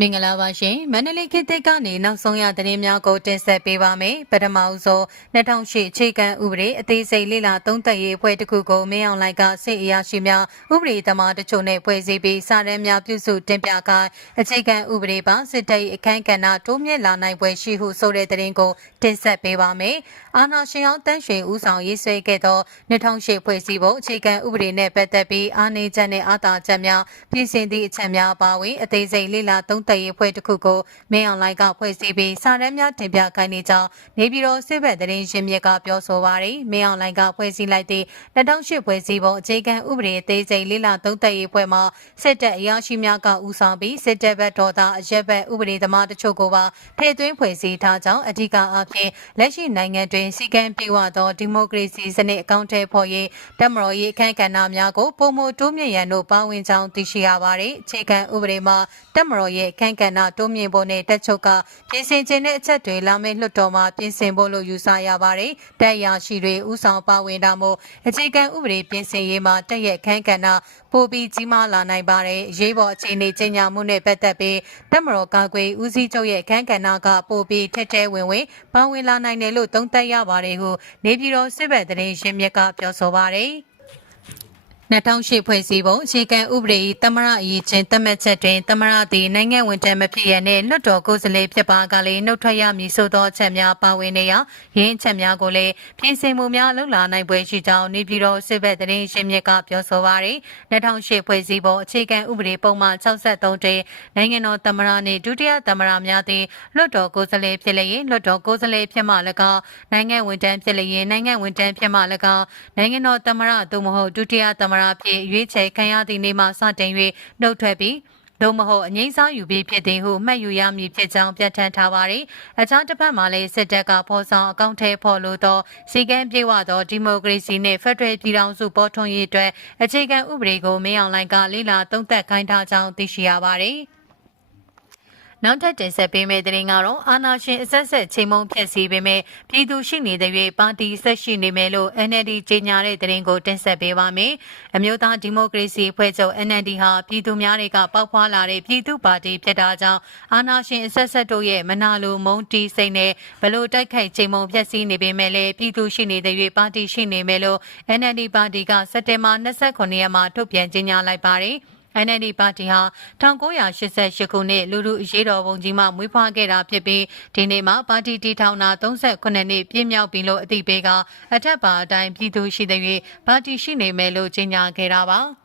မင်္ဂလာပါရှင်မန္တလေးခေတ်သစ်ကနေနောက်ဆုံးရသတင်းများကိုတင်ဆက်ပေးပါမယ်ပထမအဆုံး2008အခြေခံဥပဒေအသေးစိတ်လေ့လာသုံးသပ်ရေးအဖွဲ့တစ်ခုကိုမင်းအောင်လိုက်ကစစ်အရာရှိများဥပဒေသမားတချို့နဲ့ဖွဲ့စည်းပြီးစာတမ်းများပြုစုတင်ပြခိုင်းအခြေခံဥပဒေပါစစ်တပ်၏အခမ်းကဏ္ဍတိုးမြင့်လာနိုင်ပွဲရှိဟုဆိုတဲ့သတင်းကိုတင်ဆက်ပေးပါမယ်အာနာရှင်အောင်တန်းရွှေဦးဆောင်ရေးဆွဲခဲ့သော2008ဖွဲ့စည်းပုံအခြေခံဥပဒေနဲ့ပတ်သက်ပြီးအာနေချက်နဲ့အာသာချက်များပြည်စင်သည့်အချက်များအပါအဝင်အသေးစိတ်လေ့လာသုံးသပ်ရေးအဖွဲ့တစ်ခုကိုမင်းအောင်လိုက်ကဖွဲ့စည်းပြီးစာတမ်းများတင်ပြခိုင်းနေကြောင်းနေပြည်တော်စစ်ဘက်သတင်းရှင်မြစ်ကပြောဆိုပါရယ်မင်းအောင်လိုက်ကဖွဲ့စည်းလိုက်သည့်2008ဖွဲ့စည်းပုံအခြေခံဥပဒေအသေးစိတ်လေ့လာသုံးသပ်ရေးအဖွဲ့မှစစ်တပ်အရာရှိများကဦးဆောင်ပြီးစစ်တပ်ဘက်တော်သားအရက်ဘက်ဥပဒေသမားတချို့ကိုပါထည့်သွင်းဖွဲ့စည်းထားကြောင်းအဓိကအားဖြင့်လက်ရှိနိုင်ငံတွင်စီကံပြေဝသောဒီမိုကရေစီစနစ်အကောင့်ထဲပေါ်ရေးတက်မတော်ရေးအခမ်းကဏ္ဍများကိုပုံမတိုးမြင့်ရန်တို့ပါဝင်ကြောင်းသိရှိရပါတယ်အခြေခံဥပဒေမှာတက်မတော်ရဲ့အခမ်းကဏ္ဍတိုးမြင့်ဖို့နဲ့တက်ချုပ်ကပြင်ဆင်ခြင်းတဲ့အချက်တွေလာမယ့်လွှတ်တော်မှာပြင်ဆင်ဖို့လို့ယူဆရပါတယ်တက်ရရှိတွေဥဆောင်ပါဝင်တာမို့အခြေခံဥပဒေပြင်ဆင်ရေးမှာတက်ရဲ့အခမ်းကဏ္ဍပိုပြီးကြီးမားလာနိုင်ပါတယ်ရေးပေါ်အခြေအနေကြီးညာမှုနဲ့ပတ်သက်ပြီးတက်မတော်ကာကွယ်ဦးစီးချုပ်ရဲ့အခမ်းကဏ္ဍကပိုပြီးထက်ထဲဝင်ဝင်ပါဝင်လာနိုင်တယ်လို့သုံးသပ်ရပါတယ်ဟုနေပြည်တော်စစ်ဘက်သတင်းရှင်းမြစ်ကပြောဆိုပါတယ် 2008ဖွဲ့စည်းပုံအခြေခံဥပဒေ၏တမရအရေးချင်းသတ်မှတ်ချက်တွင်တမရသည်နိုင်ငံဝင်တမ်းမဖြစ်ရနှင့်လွှတ်တော်ကိုယ်စားလှယ်ဖြစ်ပါကလေးနှုတ်ထွက်ရမည်ဆိုသောအချက်များပါဝင်နေရာရင်းချက်များကိုလည်းပြင်ဆင်မှုများလုပ်လာနိုင်ပွဲရှိကြောင်းနေပြည်တော်စစ်ဘက်သတင်းရှင်းမြစ်ကပြောဆိုပါရယ်2008ဖွဲ့စည်းပုံအခြေခံဥပဒေပုံမှန်63တွင်နိုင်ငံတော်တမရနှင့်ဒုတိယတမရများသည်လွှတ်တော်ကိုယ်စားလှယ်ဖြစ်လျင်လွှတ်တော်ကိုယ်စားလှယ်ဖြစ်မှ၎င်းနိုင်ငံဝင်တမ်းဖြစ်လျင်နိုင်ငံဝင်တမ်းဖြစ်မှ၎င်းနိုင်ငံတော်တမရသို့မဟုတ်ဒုတိယတမရဖြစ်ရွေးချယ်ခံရသည့်နေ့မှစတင်၍နှုတ်ထွက်ပြီးသို့မဟုတ်အငိမ့်စားယူပြီးဖြစ်သည်ဟုမှတ်ယူရမည်ဖြစ်ကြောင်းပြဋ္ဌာန်းထားပါသည်။အခြားတစ်ဖက်မှာလည်းစစ်တပ်ကဖော်ဆောင်အကောင့်ထဲဖော်လို့သောစီကံပြေဝသောဒီမိုကရေစီနှင့်ဖက်ဒရယ်ပြည်ထောင်စုပေါ်ထွန်းရေးအတွက်အခြေခံဥပဒေကိုမင်းအောင်လှိုင်ကလေးလာသုံးသပ်ခိုင်းထားကြောင်းသိရှိရပါသည်။ နောက်ထပ်တင်ဆက်ပေးမယ့်သတင်းကတော့အာနာရှင်အဆက်ဆက်ချိန်မုံဖြည့်ဆည်းပေးမယ့်ပြည်သူရှိနေတဲ့၍ပါတီဆက်ရှိနေမယ်လို့ NLD ကြေညာတဲ့သတင်းကိုတင်ဆက်ပေးပါမယ်။အမျိုးသားဒီမိုကရေစီအဖွဲ့ချုပ် NLD ဟာပြည်သူများတွေကပေါက်ဖွာလာတဲ့ပြည်သူပါတီဖြစ်တာကြောင့်အာနာရှင်အဆက်ဆက်တို့ရဲ့မနာလိုမုံတီးစိတ်နဲ့ဘလို့တိုက်ခိုက်ချိန်မုံဖြည့်ဆည်းနေပေမဲ့လည်းပြည်သူရှိနေတဲ့၍ပါတီရှိနေမယ်လို့ NLD ပါတီကစက်တင်ဘာ29ရက်မှာထုတ်ပြန်ကြေညာလိုက်ပါတယ်။ NLD ပါတီဟာ1988ခုနှစ်လူလူအရေးတော်ပုံကြီးမှမွေးဖွားခဲ့တာဖြစ်ပြီးဒီနေ့မှာပါတီတည်ထောင်တာ38နှစ်ပြည့်မြောက်ပြီလို့အသိပေးကအထက်ပါအတိုင်းပြည်သူရှိတဲ့၍ပါတီရှိနေမယ်လို့ကြေညာခဲ့တာပါ။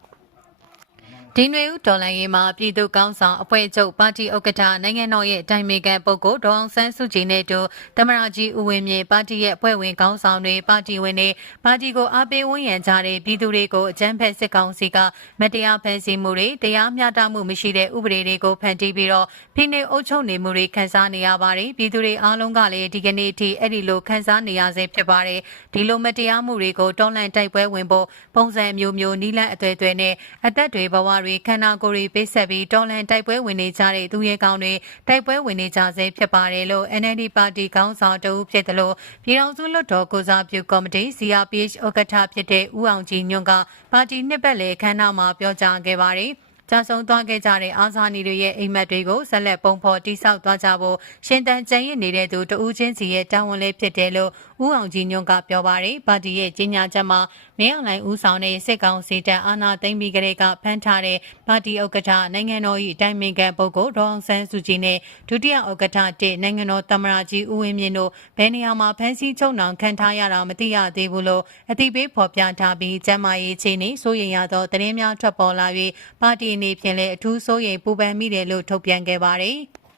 ဒီနွေဦးဒေါ်လာရေးမှာပြည်သူ့ကောင်းဆောင်အဖွဲ့ချုပ်ပါတီဥက္ကဋ္ဌနိုင်ငံတော်ရဲ့တိုင်မေကန်ပုဂ္ဂိုလ်ဒေါအောင်ဆန်းစုကြည်နဲ့တူတမရကြီးဦးဝင်းမြင့်ပါတီရဲ့အဖွဲ့ဝင်ကောင်းဆောင်တွေပါတီဝင်တွေပါတီကိုအားပေးဝန်းရံကြတဲ့ပြည်သူတွေကိုအကြမ်းဖက်စစ်ကောင်စီကမတရားဖန်ဆီးမှုတွေတရားမျှတမှုမရှိတဲ့ဥပဒေတွေကိုဖန်တီးပြီးတော့ဖိနှိပ်အုပ်ချုပ်နေမှုတွေခန်းစားနေရပါတယ်ပြည်သူတွေအားလုံးကလည်းဒီကနေ့ထိအဲ့ဒီလိုခန်းစားနေရဆဲဖြစ်ပါတယ်ဒီလိုမတရားမှုတွေကိုတောင်းလန့်တိုက်ပွဲဝင်ဖို့ပုံစံမျိုးမျိုးနီးလန့်အသွဲသွဲနဲ့အသက်တွေဘဝတွေခန္ဓာကိုယ်တွေပိတ်ဆက်ပြီးတော်လန်တိုက်ပွဲဝင်နေကြတဲ့သူရဲကောင်းတွေတိုက်ပွဲဝင်နေကြဆဲဖြစ်ပါတယ်လို့ NLD ပါတီခေါင်းဆောင်တဦးဖြစ်တယ်လို့ပြည်ထောင်စုလွှတ်တော်ကိုစားပြုကော်မတီ CRPH ဥက္ကဋ္ဌဖြစ်တဲ့ဦးအောင်ကြည်ညွန့်ကပါတီနှစ်ပတ်လည်ခမ်းနားမှာပြောကြားခဲ့ပါတယ်။ ကြာဆုံးသွားခဲ့ကြတဲ့အာဇာနည်တွေရဲ့အိမ်မက်တွေကိုဆက်လက်ပုံဖော်တိစောက်သွားကြဖို့ရှင်တန်ကြံရစ်နေတဲ့သူတဦးချင်းစီရဲ့တာဝန်လေးဖြစ်တယ်လို့ဦးအောင်ကြီးညွန့်ကပြောပါတယ်ပါတီရဲ့ကြီးညာချက်မှာမင်းအောင်လှိုင်ဦးဆောင်တဲ့စစ်ကောင်စီတပ်အာဏာသိမ်းပြီးကလေးကဖမ်းထားတဲ့ပါတီဥက္ကဋ္ဌနိုင်ငံတော်၏တိုင်ပင်ခံပုဂ္ဂိုလ်ဒေါအောင်ဆန်းစုကြည်နဲ့ဒုတိယဥက္ကဋ္ဌတစ်နိုင်ငံတော်သမ္မတကြီးဦးဝင်းမြင့်တို့ဘယ်နေရာမှာဖမ်းဆီးချုပ်နှောင်ခံထားရတာမသိရသေးဘူးလို့အသိပေးဖော်ပြထားပြီးကျမ်းမာရေးအခြေအနေစိုးရိမ်ရသောသတင်းများထွက်ပေါ်လာ၍ပါတီအနေဖြင့်လည်းအထူးစိုးရိမ်ပူပန်မိတယ်လို့ထုတ်ပြန်ခဲ့ပါတယ်။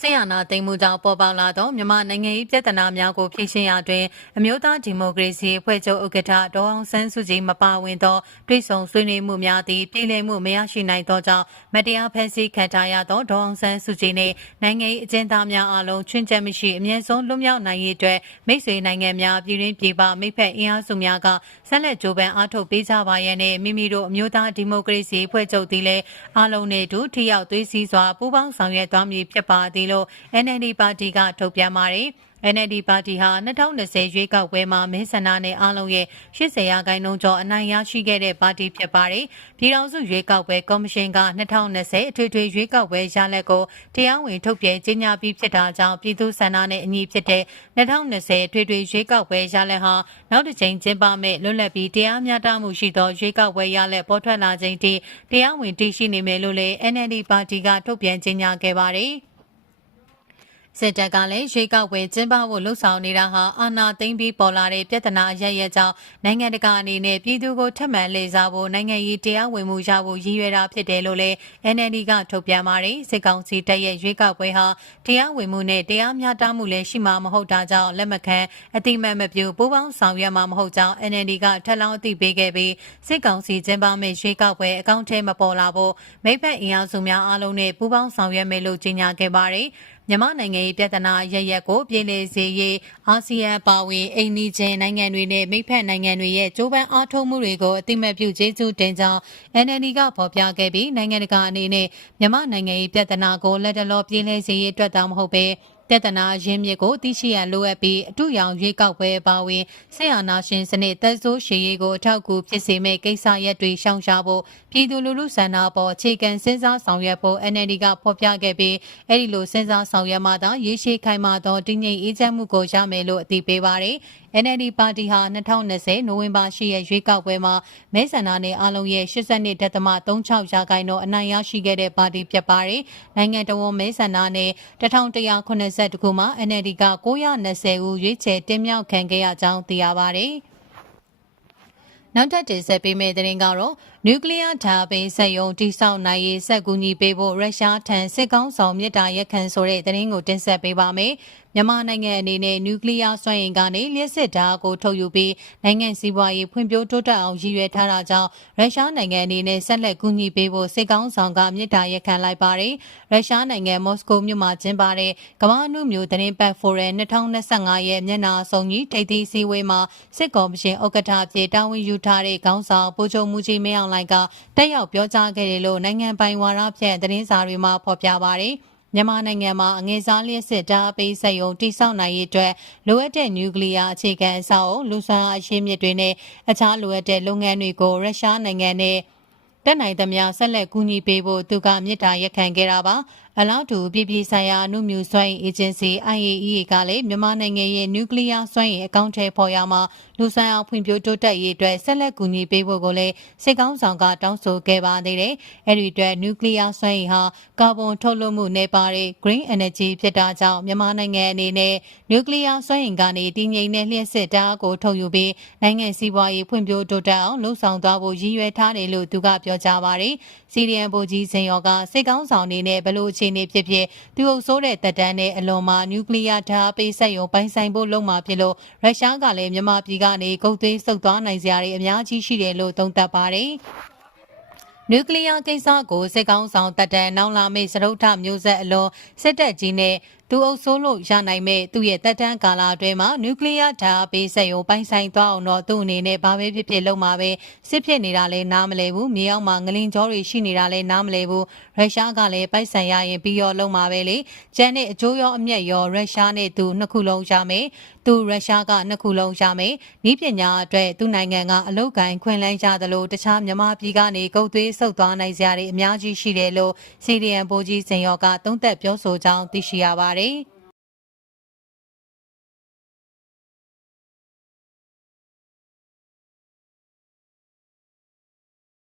ဆီယနာသိမ်းမှုကြောင့်ပေါ်ပေါက်လာသောမြန်မာနိုင်ငံ၏ပြည်ထနာများကိုဖြေရှင်းရာတွင်အမျိုးသားဒီမိုကရေစီအဖွဲ့ချုပ်ဥက္ကဋ္ဌဒေါအောင်ဆန်းစုကြည်မပါဝင်သောတွိဆုံဆွေးနွေးမှုများသည့်ပြည်လည်မှုမရရှိနိုင်သောကြောင့်မတရားဖန်ဆီးခံထားရသောဒေါအောင်ဆန်းစုကြည်နှင့်နိုင်ငံ၏အကျဉ်းသားများအားလုံးချွင်းချက်မရှိအမြင့်ဆုံးလွတ်မြောက်နိုင်ရေးအတွက်မိတ်ဆွေနိုင်ငံများပြည်တွင်းပြည်ပမိဖက်အင်အားစုများကဆက်လက်ကြိုးပမ်းအားထုတ်ပေးကြပါရန်နဲ့မိမိတို့အမျိုးသားဒီမိုကရေစီအဖွဲ့ချုပ်သည်လည်းအားလုံးနှင့်တူထိရောက်သွေးစည်းစွာပူးပေါင်းဆောင်ရွက်သွားမည်ဖြစ်ပါသည်လို့ NLD ပါတီကထုတ်ပြန်ပါတယ်။ NLD ပါတီဟာ2020ရွေးကောက်ပွဲမှာမဲဆန္ဒနယ်အားလုံးရဲ့80ရာခိုင်နှုန်းကျော်အနိုင်ရရှိခဲ့တဲ့ပါတီဖြစ်ပါတယ်။ပြည်ထောင်စုရွေးကောက်ပွဲကော်မရှင်က2020အထွေထွေရွေးကောက်ပွဲရလဒ်ကိုတရားဝင်ထုတ်ပြန်ကြေညာပြီးဖြစ်တာကြောင့်ပြည်သူ့ဆန္ဒနဲ့အညီဖြစ်တဲ့2020အထွေထွေရွေးကောက်ပွဲရလဒ်ဟာနောက်တစ်ချိန်ကျင်းပမဲ့လွတ်လပ်ပြီးတရားမျှတမှုရှိသောရွေးကောက်ပွဲရလဒ်ပေါ်ထွက်လာခြင်းထိတရားဝင်တည်ရှိနေမယ်လို့လည်း NLD ပါတီကထုတ်ပြန်ကြေညာခဲ့ပါတယ်။ စစ်တပ်ကလည်းရွေးကောက်ပွဲကျင်းပဖို့လှုံ့ဆော်နေတာဟာအာဏာသိမ်းပြီးပေါ်လာတဲ့ပြဿနာအရရက်ကြောင့်နိုင်ငံတကာအနေနဲ့ပြည်သူကိုထပ်မံလေစားဖို့နိုင်ငံရေးတရားဝင်မှုရဖို့ရည်ရွယ်တာဖြစ်တယ်လို့လည်း NLD ကထုတ်ပြန်ပါတယ်စစ်ကောင်စီတပ်ရဲ့ရွေးကောက်ပွဲဟာတရားဝင်မှုနဲ့တရားမျှတမှုလည်းရှိမှာမဟုတ်တာကြောင့်လက်မခံအတိမတ်မပြူပူးပေါင်းဆောင်ရွက်မှာမဟုတ်ကြောင်း NLD ကထပ်လောင်းအသိပေးခဲ့ပြီးစစ်ကောင်စီကျင်းပမယ့်ရွေးကောက်ပွဲအကောင့်ထဲမပေါ်လာဖို့မိဘအင်အားစုများအားလုံးနဲ့ပူးပေါင်းဆောင်ရွက်မယ်လို့ကြေညာခဲ့ပါတယ် မြန်မာနိုင်ငံရေးပြဿနာရရက်ကိုပြည်လည်စေရေးအာဆီယံပါဝင်အိန္ဒိချင်းနိုင်ငံတွေနဲ့မိဖက်နိုင်ငံတွေရဲ့ကြိုးပမ်းအားထုတ်မှုတွေကိုအတိမတ်ပြုကျေးဇူးတင်ကြောင်း NND ကဖော်ပြခဲ့ပြီးနိုင်ငံတကာအနေနဲ့မြန်မာနိုင်ငံရေးပြဿနာကိုလက်တလောပြည်လည်စေရေးအတွက်တောင်မဟုတ် ပဲပြဿနာရင်းမြစ်ကိုသိရှိရန်လိုအပ်ပြီးအထူးရောင်ရွေးကောက်ပွဲပါဝင်ဆေးအာနာရှင်စနစ်သက်ဆိုးရှည်ရေးကိုအထောက်အကူဖြစ်စေမဲ့ကိစ္စရပ်တွေရှောင်ရှားဖို့ပြည်သူလူထုဆန္ဒပေါ်အခြေခံစဉ်းစားဆောင်ရွက်ဖို့ NLD ကဖော်ပြခဲ့ပြီးအဲ့ဒီလိုစဉ်းစားဆောင်ရွက်မှသာရေရှည်ခိုင်မာသောတည်ငြိမ်အေးချမ်းမှုကိုရမယ်လို့အသိပေးပါတယ်။ NLD ပါတီဟာ2020နိုဝင်ဘာ10ရက်ရွေးကောက်ပွဲမှာမဲဆန္ဒနယ်အလုံးရဲ့82.36ရာခိုင်နှုန်းအနိုင်ရရှိခဲ့တဲ့ပါတီဖြစ်ပါတယ်။နိုင်ငံတော်ဝန်မဲဆန္ဒနယ်1180ခုမှာ NLD က920ဦးရွေးချယ်တင်မြှောက်ခံခဲ့ရကြောင်းသိရပါတယ်။နောက်ထပ်တင်ဆက်ပေးမယ့်သတင်းကတော့ နျူကလ িয়ার ဓာတ်ပိစက်ယုံတိစောက်နိုင်ရေးစက်ကူညီပေးဖို့ရုရှားထံစစ်ကောင်းဆောင်မြစ်တာရက်ခံဆိုတဲ့သတင်းကိုတင်ဆက်ပေးပါမယ်။မြန်မာနိုင်ငံအနေနဲ့နျူကလ িয়ার စွမ်းအင်ကနေလျှက်စစ်ဓာတ်ကိုထုတ်ယူပြီးနိုင်ငံစီးပွားရေးဖွံ့ဖြိုးတိုးတက်အောင်ရည်ရွယ်ထားတာကြောင့်ရုရှားနိုင်ငံအနေနဲ့ဆက်လက်ကူညီပေးဖို့စစ်ကောင်းဆောင်ကမြစ်တာရက်ခံလိုက်ပါတယ်။ရုရှားနိုင်ငံမော်စကိုမြို့မှာကျင်းပတဲ့ကမ္ဘာနုမျိုးသတင်းပတ်ဖိုရမ်2025ရဲ့မျက်နှာစုံကြီးထိပ်သီးစည်းဝေးမှာစစ်ကော်မရှင်ဥက္ကဋ္ဌဖြစ်တာဝန်ယူထားတဲ့ခေါင်းဆောင်ပိုချုပ်မှုကြီးမင်းအောင် လှိုင်ကတက်ရောက်ပြောကြားခဲ့တယ်လို့နိုင်ငံပိုင်ဝါဒဖြန့်သတင်းစာတွေမှာဖော်ပြပါတယ်။မြန်မာနိုင်ငံမှာအငယ်စားလျက်စစ်ဓာတ်ပေးစက်ရုံတိစောက်နိုင်ရေးအတွက်လိုအပ်တဲ့နျူကလ িয়ার အခြေခံအဆောက်အုံလူဆွမ်းအားအရင်းမြစ်တွေနဲ့အခြားလိုအပ်တဲ့လုပ်ငန်းတွေကိုရုရှားနိုင်ငံနဲ့တက်နိုင်သမျှဆက်လက်ကူညီပေးဖို့သူကမြစ်တာရက်ခံခဲ့တာပါအလားတူပြည်ပြည်ဆိုင်ရာအမှုမြူစွမ်းအင်အေဂျင်စီ IAEA ကလည်းမြန်မာနိုင်ငံရဲ့နျူကလ িয়ার စွမ်းအင်အကောင့်ထဲပေါ်ရမှာလူဆိုင်အောင်ဖွံ့ဖြိုးတိုးတက်ရေးအတွက်ဆက်လက်ကူညီပေးဖို့ကိုလည်းစစ်ကောင်းဆောင်ကတောင်းဆိုခဲ့ပါသေးတယ်။အဲဒီအတွက်နျူကလ িয়ার စွမ်းအင်ဟာကာဗွန်ထုတ်လွှတ်မှုနေပါတဲ့ green energy ဖြစ်တာကြောင့်မြန်မာနိုင်ငံအနေနဲ့နျူကလ িয়ার စွမ်းအင်ကနေတည်ငြိမ်တဲ့လျှက်စစ်ဓာတ်ကိုထုတ်ယူပြီးနိုင်ငံစီးပွားရေးဖွံ့ဖြိုးတိုးတက်အောင်လှုံ့ဆော်သွားဖို့ရည်ရွယ်ထားတယ်လို့သူကပြောကြားပါတယ်။စီရီယန်ဗိုလ်ကြီးစင်ရောကစစ်ကောင်းဆောင်အနေနဲ့ဘလို့ အခြေအနေဖြစ်ဖြစ်သူအုပ်ဆိုးတဲ့တပ်တန်းနဲ့အလွန်မှာနျူကလ িয়ার ဓာတ်ပေးဆက်ယုံပိုင်ဆိုင်ဖို့လုပ်မှာဖြစ်လို့ရုရှားကလည်းမြန်မာပြည်ကနေဂုတ်သွေးဆုတ်သွားနိုင်စရာတွေအများကြီးရှိတယ်လို့သုံးသပ်ပါတယ်နျူကလ িয়ার ကိစ္စကိုစစ်ကောင်းဆောင်တပ်တန်းနောင်လာမိတ်စရုပ်ထမျိုးဆက်အလွန်စစ်တပ်ကြီးနဲ့ သူအုပ်ဆိုးလို့ရနိုင်မဲ့သူ့ရဲ့တပ်တန်းကာလအတွင်းမှာနျူကလ িয়ার ဓာတ်ပေးစက်ရုံပိုင်ဆိုင်သွားအောင်တော့သူ့အနေနဲ့ဘာပဲဖြစ်ဖြစ်လုပ်မှာပဲစစ်ဖြစ်နေတာလဲနားမလဲဘူးမြေအောက်မှာငလင်ကြောတွေရှိနေတာလဲနားမလဲဘူးရုရှားကလည်းပိုက်ဆံရရင်ပြီးရောလုပ်မှာပဲလေကျန်တဲ့အကျိုးရောအမျက်ရောရုရှားနဲ့သူနှစ်ခုလုံးရမယ်သူရုရှားကနှစ်ခုလုံးရမယ်ဤပညာအတွက်သူ့နိုင်ငံကအလုတ်ကင်ခွင်လန်းကြသလိုတခြားမြန်မာပြည်ကနေကုတ်သွေးဆုပ်သွားနိုင်စရာတွေအများကြီးရှိတယ်လို့စီရီယန်ဗိုလ်ကြီးစင်ရောကသုံးသက်ပြောဆိုကြောင်းသိရှိရပါတယ်။ everybody.